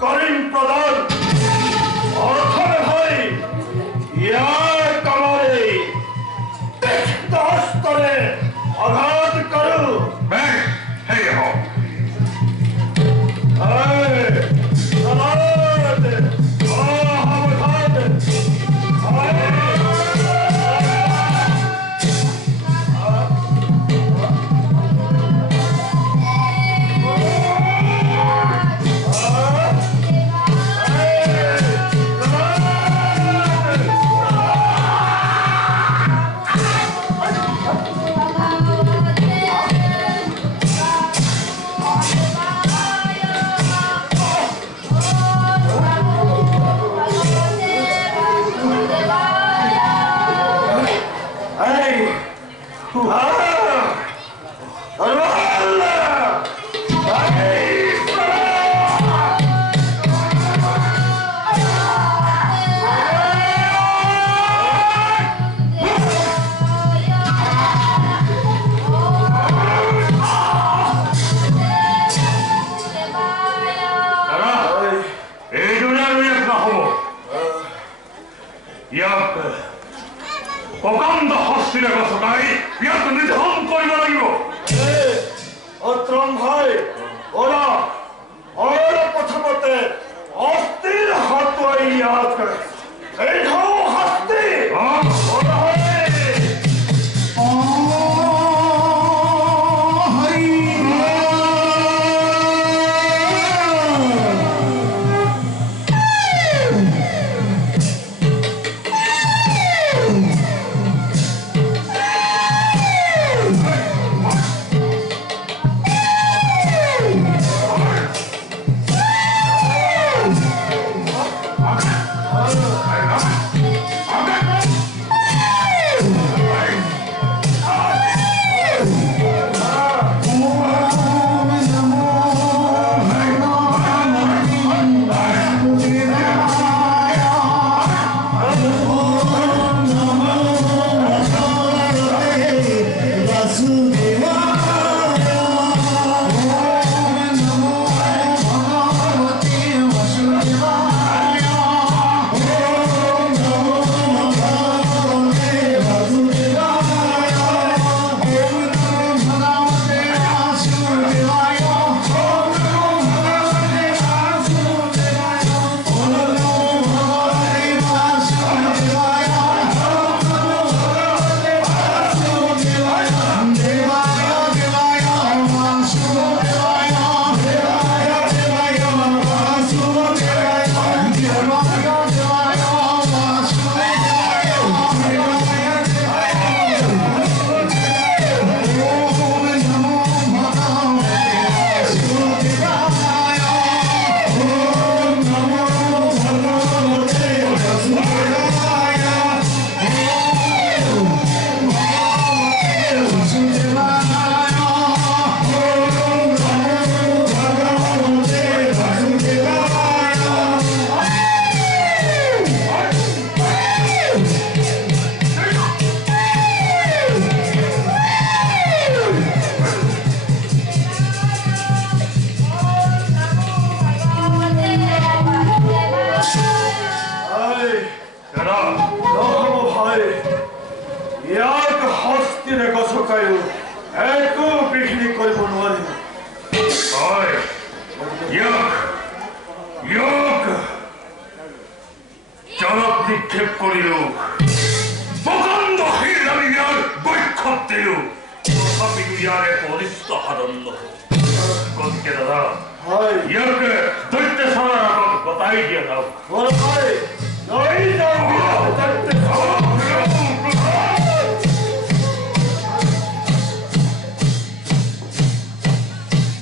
কৰিম প্ৰধান অৰ্থনে ভাই ইয়াৰ কামাৰে দস্তৰে আঘাত কৰু বেশ সেই হোক অকান্ত হস্তিৰে গছকাই ইয়াক নিধন কৰিব লাগিব অত্ৰম ভাই ওৰা প্ৰথমতে হস্তিৰ হাতুৱাই ইয়াক এইখন হস্তি নিক্ষেপ কৰিলো প্ৰকাণ্ড শিলামি ইয়াৰ বৈক্ষত দিলো তথাপিতো ইয়াৰে অনিষ্ট সাধন নহল গতিকে দাদা ইয়াকে দৈত্য সেনাৰ আগত গতাই দিয়া যাওক